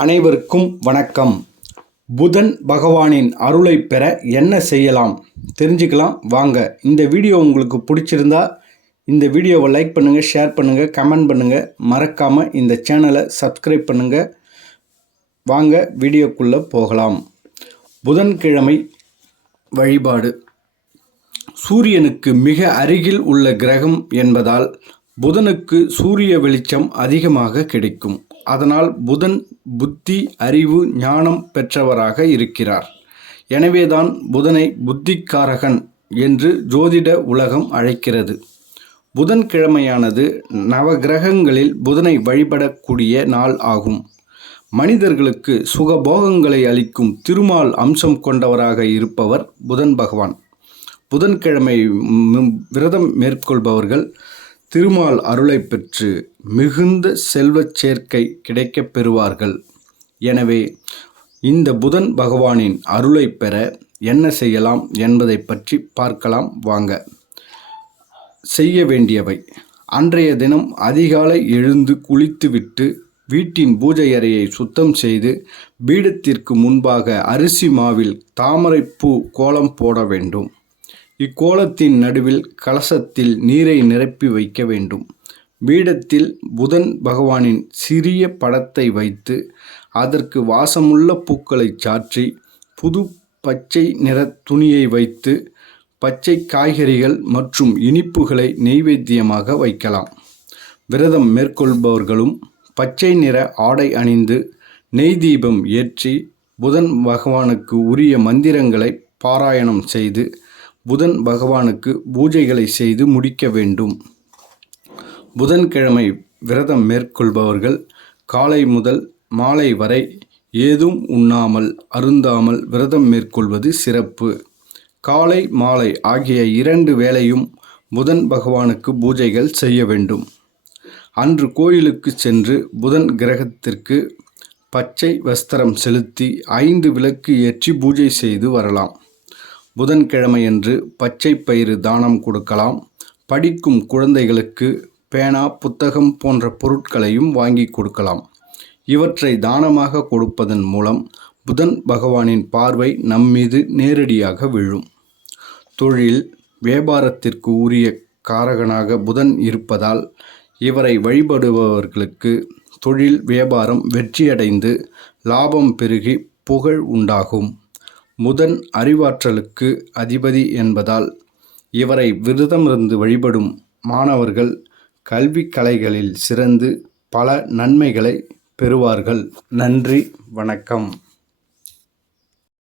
அனைவருக்கும் வணக்கம். புதன் பகவானின் அருளை பெற என்ன செய்யலாம்? தெரிஞ்சுக்கலாம். வாங்க இந்த வீடியோ உங்களுக்கு பிடிச்சிருந்தா இந்த வீடியோவை லைக் பண்ணுங்கள் ஷேர் பண்ணுங்கள் கமெண்ட் பண்ணுங்கள் மறக்காமல் இந்த சேனலை சப்ஸ்கிரைப் பண்ணுங்கள் வாங்க வீடியோக்குள்ளே போகலாம். புதன்கிழமை வழிபாடு. சூரியனுக்கு மிக அருகில் உள்ள கிரகம் என்பதால் புதனுக்கு சூரிய வெளிச்சம் அதிகமாக கிடைக்கும். அதனால் புதன் புத்தி அறிவு ஞானம் பெற்றவராக இருக்கிறார். எனவேதான் புதனை புத்திக்காரகன் என்று ஜோதிட உலகம் அழைக்கிறது. புதன்கிழமையானது நவகிரகங்களில் புதனை வழிபடக்கூடிய நாள் ஆகும். மனிதர்களுக்கு சுகபோகங்களை அளிக்கும் திருமால் அம்சம் கொண்டவராக இருப்பவர் புதன் பகவான். புதன்கிழமை விரதம் மேற்கொள்பவர்கள் திருமால் அருளை பெற்று மிகுந்த செல்வச் சேர்க்கை கிடைக்கப் பெறுவார்கள். எனவே இந்த புதன் பகவானின் அருளை பெற என்ன செய்யலாம் என்பதை பற்றி பார்க்கலாம் வாங்க. செய்ய வேண்டியவை. அன்றைய தினம் அதிகாலை எழுந்து குளித்துவிட்டு வீட்டின் பூஜை அறையை சுத்தம் செய்து பீடத்திற்கு முன்பாக அரிசி மாவில் தாமரைப்பூ கோலம் போட வேண்டும். இக்கோலத்தின் நடுவில் கலசத்தில் நீரை நிரப்பி வைக்க வேண்டும். பீடத்தில் புதன் பகவானின் சிறிய படத்தை வைத்து அதற்கு வாசமுள்ள பூக்களை சாற்றி புது பச்சை நிற துணியை வைத்து பச்சை காய்கறிகள் மற்றும் இனிப்புகளை நெய்வேத்தியமாக வைக்கலாம். விரதம் மேற்கொள்பவர்களும் பச்சை நிற ஆடை அணிந்து நெய் தீபம் ஏற்றி புதன் பகவானுக்கு உரிய மந்திரங்களை பாராயணம் செய்து புதன் பகவானுக்கு பூஜைகளை செய்து முடிக்க வேண்டும். புதன்கிழமை விரதம் மேற்கொள்பவர்கள் காலை முதல் மாலை வரை ஏதும் உண்ணாமல் அருந்தாமல் விரதம் மேற்கொள்வது சிறப்பு. காலை மாலை ஆகிய இரண்டு வேளையும் புதன் பகவானுக்கு பூஜைகள் செய்ய வேண்டும். அன்று கோயிலுக்கு சென்று புதன் கிரகத்திற்கு பச்சை வஸ்திரம் செலுத்தி ஐந்து விளக்கு ஏற்றி பூஜை செய்து வரலாம். புதன்கிழமையன்று பச்சை பயிறு தானம் கொடுக்கலாம். படிக்கும் குழந்தைகளுக்கு பேனா புத்தகம் போன்ற பொருட்களையும் வாங்கி கொடுக்கலாம். இவற்றை தானமாக கொடுப்பதன் மூலம் புதன் பகவானின் பார்வை நம்மீது நேரடியாக விழும். தொழில் வியாபாரத்திற்கு உரிய காரகனாக புதன் இருப்பதால் இவரை வழிபடுபவர்களுக்கு தொழில் வியாபாரம் வெற்றியடைந்து லாபம் பெருகி புகழ் உண்டாகும். முதன் அறிவாற்றலுக்கு அதிபதி என்பதால் இவரை விரதமிருந்து வழிபடும் மாணவர்கள் கல்வி கலைகளில் சிறந்து பல நன்மைகளை பெறுவார்கள். நன்றி வணக்கம்.